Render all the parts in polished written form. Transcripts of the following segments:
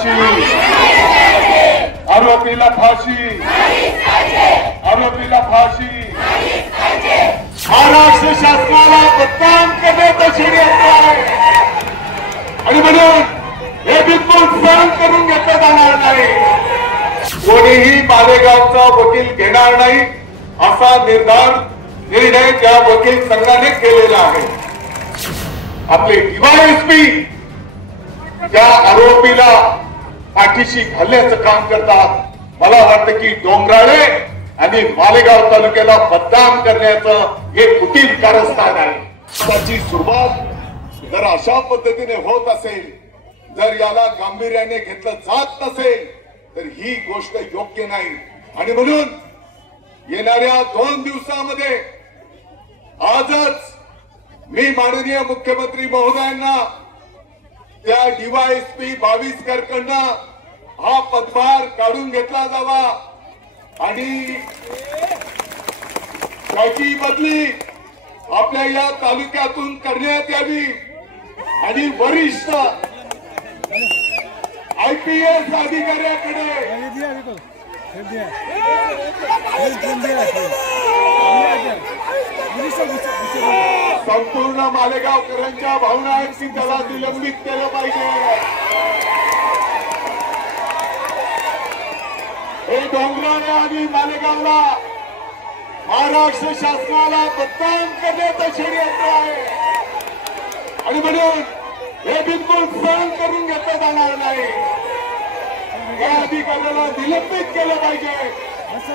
फाशी, आरोपीला फाशी, आरोपीला फाशी. महाराष्ट्र शासनाला बदनाम करण्याचं षडयंत्र आहे आणि म्हणून हे बिलकुल सहन करून घेतलं जाणार नाही. कोणीही मालेगावचा वकील घेणार नाही असा निर्णय त्या वकील संघाने केलेला आहे. आपले डीवायएसपी त्या आरोपीला पाठीशी घालण्याचं काम करतात. मला वाटतं की डोंगराळे आणि मालेगाव तालुक्याला बदनाम करण्याचं हे कुटील कारस्थान आहे. त्याची सुरुवात जर अशा पद्धतीने होत असेल, जर याला गांभीर्याने घेतलं जात नसेल तर ही गोष्ट योग्य नाही. आणि म्हणून येणाऱ्या 2 दिवसामध्ये आजच मी माननीय मुख्यमंत्री महोदयांना त्या डीवायएसपी 22 कडनं हा पदभार काढून घेतला जावा आणि त्याची बदली आपल्या या तालुक्यातून करण्यात यावी आणि वरिष्ठ IPS अधिकाऱ्याकडे संपूर्ण मालेगावकरांच्या भावना आहेत की त्याला निलंबित केलं पाहिजे. हे डोंगराळे आणि मालेगावला महाराष्ट्र शासनाला बदनाम करण्याचं षडयंत्र आहे आणि म्हणून हे बिलकुल सहन करून घेतलं जाणार नाही. या अधिकाऱ्याला निलंबित केलं पाहिजे.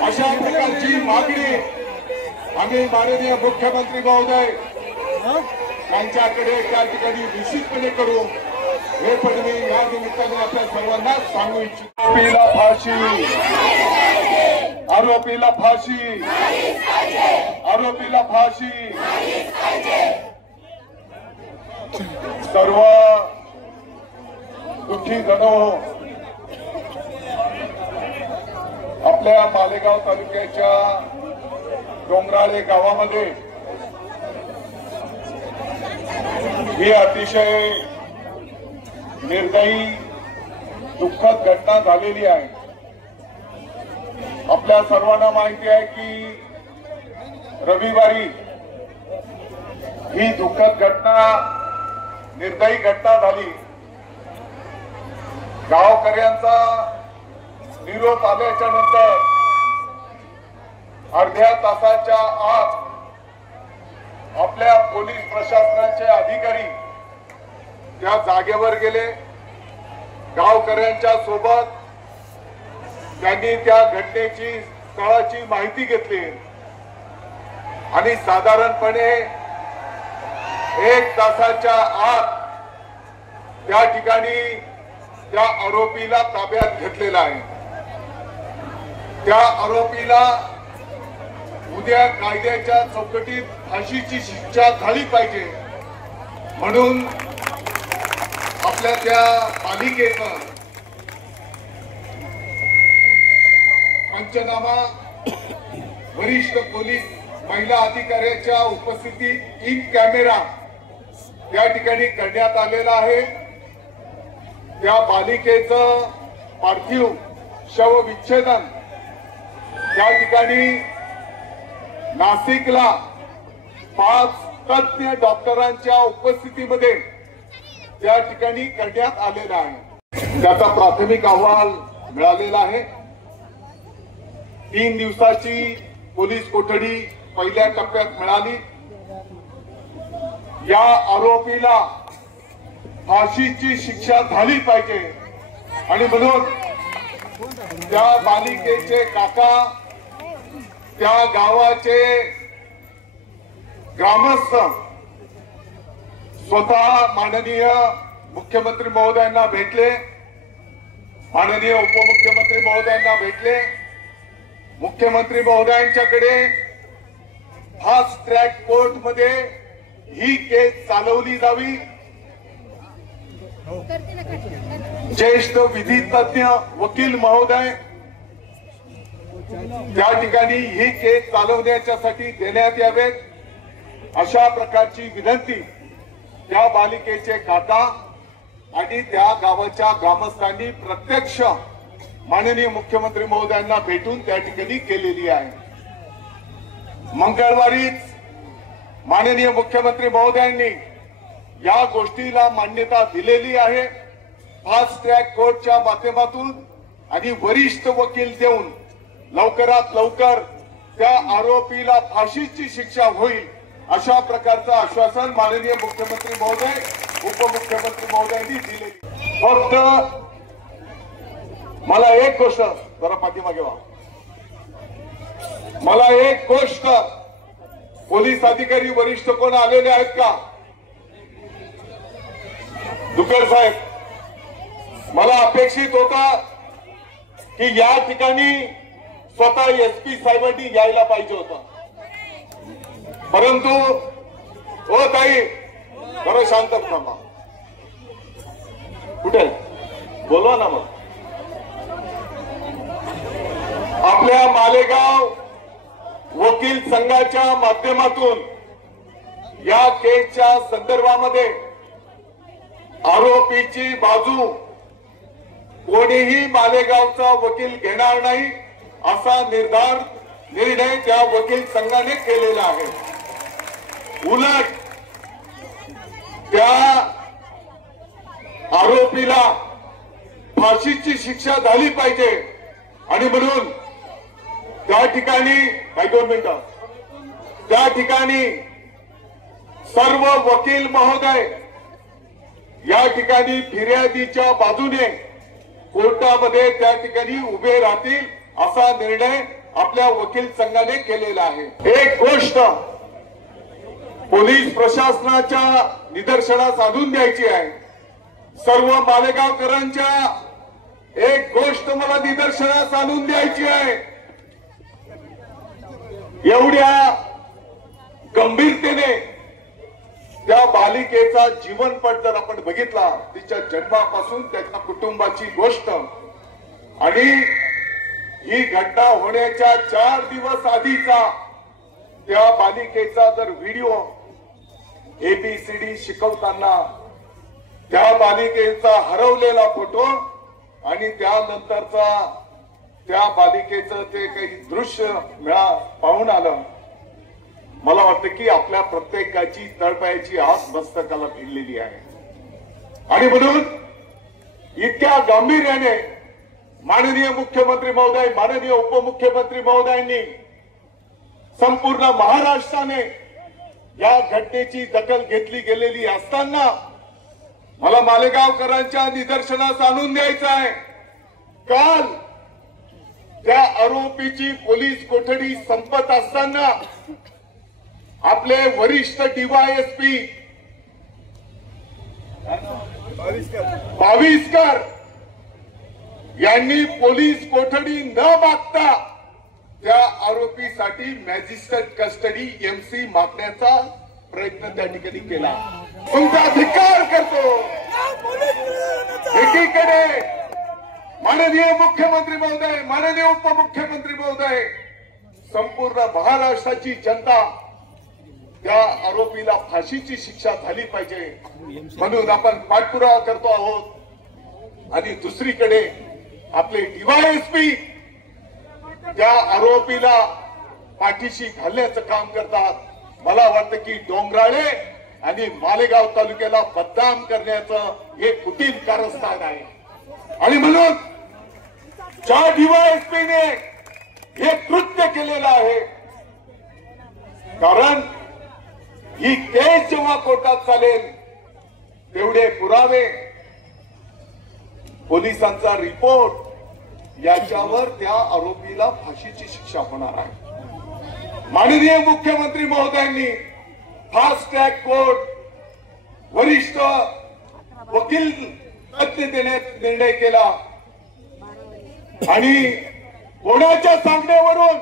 अशा प्रकारची मागणी आम्ही माननीय मुख्यमंत्री महोदय यांच्याकडे त्या ठिकाणी निश्चितपणे करू. हे पण मी या निमित्ताने आपल्या सर्वांना सांगू इच्छितो. आरोपीला फाशी, आरोपीला फाशी, आरोपीला फाशी. सर्व दुःखी जण आपल्या मालेगाव तालुक्याच्या डोंगराळे गावामध्ये ही अतिशय निर्दयी दुःखद घटना झालेली आहे. आपल्या सर्वांना माहिती आहे की रविवारी ही दुःखद घटना, निर्दयी घटना झाली. गावकऱ्यांचा निरोप आल्याच्या नंतर अर्ध्या तासाच्या आत आपल्या पोलीस प्रशासनाचे अधिकारी त्या जागेवर गेले. गावकऱ्यांच्या सोबत त्यांनी त्या घटनेची, स्थळाची माहिती घेतली आणि साधारणपणे 1 तासाच्या आत त्या ठिकाणी त्या आरोपीला ताब्यात घेतलेला आहे. त्या आरोपीला उद्या कायद्याच्या चौकटीत फाशीची शिक्षा झाली पाहिजे म्हणून आपल्या त्या पालिकेनं पंचनामा वरिष्ठ पोलीस महिला अधिकाऱ्याच्या उपस्थितीत एक कॅमेरा त्या ठिकाणी करण्यात आलेला आहे. त्या बालिकेचं पार्थिव शवविच्छेदन त्या ठिकाणी नाशिकला 5 तज्ञ डॉक्टरांच्या उपस्थितीमध्ये त्या ठिकाणी करण्यात आलेला आहे. त्याचा प्राथमिक अहवाल मिळालेला आहे. 3 दिवसाची पोलीस कोठडी पहिल्या टप्प्यात मिळाली. या आरोपीला फाशीची शिक्षा झाली पाहिजे आणि म्हणून त्या बालिकेचे काका, त्या गावाचे ग्रामस्थ स्वतः माननीय मुख्यमंत्री महोदयांना भेटले, माननीय उपमुख्यमंत्री महोदयांना भेटले. मुख्यमंत्री महोदयांच्याकडे फास्ट ट्रॅक कोर्ट मध्ये ही केस चालवली जावी. ज्येष्ठ विधी तज्ञ वकील महोदय त्या ठिकाणी ही केस चालवण्यासाठी देण्यात यावेत अशा प्रकारची विनंती त्या बालिकेचे काका आणि त्या गावाच्या ग्रामस्थांनी प्रत्यक्ष माननीय मुख्यमंत्री महोदयांना भेटून त्या ठिकाणी केलेली आहे. मंगळवारीच माननीय मुख्यमंत्री महोदयांनी या गोष्टीला मान्यता दिलेली आहे. फास्ट ट्रॅक कोर्टच्या माध्यमातून आणि वरिष्ठ वकील देऊन लवकरात लवकर त्या आरोपीला फाशीची शिक्षा होईल अशा प्रकारचं आश्वासन माननीय मुख्यमंत्री महोदय उपमुख्यमंत्री महोदयांनी दिले. फक्त मला एक गोष्ट, जरा पाठीमागे व्हा, मला एक गोष्ट, पोलीस अधिकारी वरिष्ठ कोण आलेले आहेत का? दुकर साहेब, मला अपेक्षित होता की या ठिकाणी स्वतः एसपी साहेबांनी यायला पाहिजे होतं, परंतु हो ताई जरा शांत थांबा. कुठे बोलवा ना. मग आपल्या मालेगाव वकील संघाच्या माध्यमातून या केसच्या संदर्भामध्ये आरोपीची बाजू कोणीही मालेगावचा वकील घेणार नाही असा निर्णय त्या वकील संघाने केलेला आहे. उलट त्या आरोपीला फाशीची शिक्षा झाली पाहिजे आणि म्हणून त्या ठिकाणी काही 2 मिनिटं, त्या ठिकाणी सर्व वकील महोदय या ठिकाणी फिर्यादीच्या बाजूने कोर्टामध्ये त्या ठिकाणी उभे राहतील असा निर्णय आपल्या वकील संघाने केलेला आहे. एक गोष्ट पोलीस प्रशासनाच्या निदर्शनास आणून द्यायची आहे. सर्व मालेगावकरांच्या एक गोष्ट मला निदर्शनास आणून द्यायची आहे. एवढ्या गंभीरतेने त्या बालिकेचा जीवनपट जर आपण बघितला, तिच्या जन्मापासून त्याच्या कुटुंबाची गोष्ट, आणि ही घटना होण्याच्या 4 दिवस आधीचा त्या बालिकेचा जर व्हिडिओ ABCD शिकवताना त्या बालिकेचा हरवलेला फोटो आणि त्यानंतरचा त्या बालिकेचं ते काही दृश्य पाहून आलं, मला वाटतं की आपल्या प्रत्येकाची तळपायाची आस मस्तकाला भिडलेली आहे. आणि म्हणून इतक्या गांभीर्याने माननीय मुख्यमंत्री महोदय, माननीय उपमुख्यमंत्री महोदयांनी संपूर्ण महाराष्ट्राने या घटनेची दखल घेतली गेलेली असताना मला मालेगावकरांच्या निदर्शनास आणून द्यायचं आहे. काल त्या आरोपीची पोलीस कोठडी संपत असताना आपले वरिष्ठ DYSP भाविस्कर यांनी पोलीस कोठडी न मागता त्या आरोपीसाठी मॅजिस्ट्रेट कस्टडी MC मागण्याचा प्रयत्न त्या ठिकाणी केला. तुमचा धिक्कार करतो. एकीकडे माननीय मुख्यमंत्री महोदय, माननीय उपमुख्यमंत्री महोदय, संपूर्ण महाराष्ट्राची जनता त्या आरोपीला फाशीची शिक्षा झाली पाहिजे म्हणून आपण पाठपुरावा करतो आहोत, आणि दुसरीकडे आपले DYSP त्या आरोपीला पाठीशी घालण्याचं काम करतात. मला वाटतं की डोंगराळे आणि मालेगाव तालुक्याला बदनाम करण्याचं हे कुटील कारस्थान आहे. आणि म्हणून ज्या DYSPने हे कृत्य केलेलं आहे, कारण ही केस जेव्हा कोर्टात चालेल तेवढे पुरावे, पोलिसांचा रिपोर्ट, याच्यावर त्या आरोपीला फाशीची शिक्षा होणार आहे. माननीय मुख्यमंत्री महोदयांनी फास्ट ट्रॅक कोर्ट, वरिष्ठ वकील तज्ञ देण्याचा निर्णय केला आणि कोणाच्या सांगण्यावरून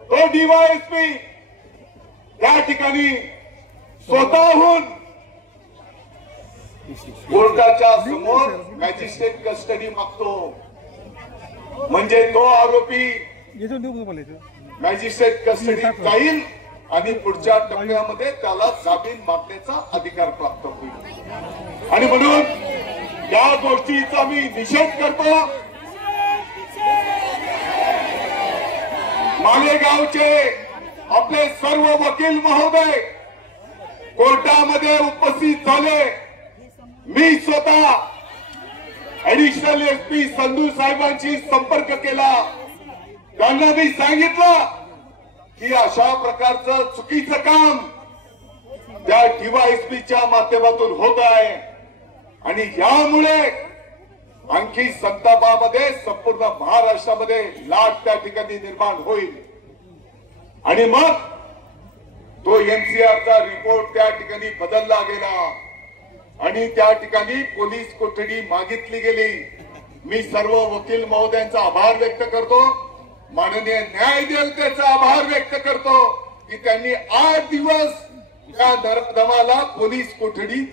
तो DYSP त्या ठिकाणी स्वतःहून कोर्टाच्या समोर मॅजिस्ट्रेट कस्टडी मागतो. म्हणजे तो आरोपी मॅजिस्ट्रेट कस्टडीत जाईल आणि पुढच्या टप्प्यामध्ये त्याला जामीन मागण्याचा अधिकार प्राप्त होईल. आणि म्हणून या गोष्टीचा मी निषेध करतो. मालेगावचे आपले सर्व वकील महोदय कोर्टामध्ये उपस्थित झाले. मी स्वतः ऍडिशनल एसपी संधू साहेबांशी संपर्क केला. त्यांना मी सांगितलं की अशा प्रकारचं चुकीचं काम त्या डीवायएसपीच्या माध्यमातून होत आहे आणि यामुळे आणखी संतापामध्ये संपूर्ण महाराष्ट्रामध्ये लाट त्या ठिकाणी निर्माण होईल. आणि मग तो एनसीआरचा रिपोर्ट त्या ठिकाणी बदलला गेला आणि त्या ठिकाणी पोलीस कोठडी मागितली गेली. मी सर्व वकील महोदयांचा आभार व्यक्त करतो. माननीय न्यायदेवतेचा आभार व्यक्त करतो की त्यांनी 8 दिवस त्या दमाला पोलीस कोठडी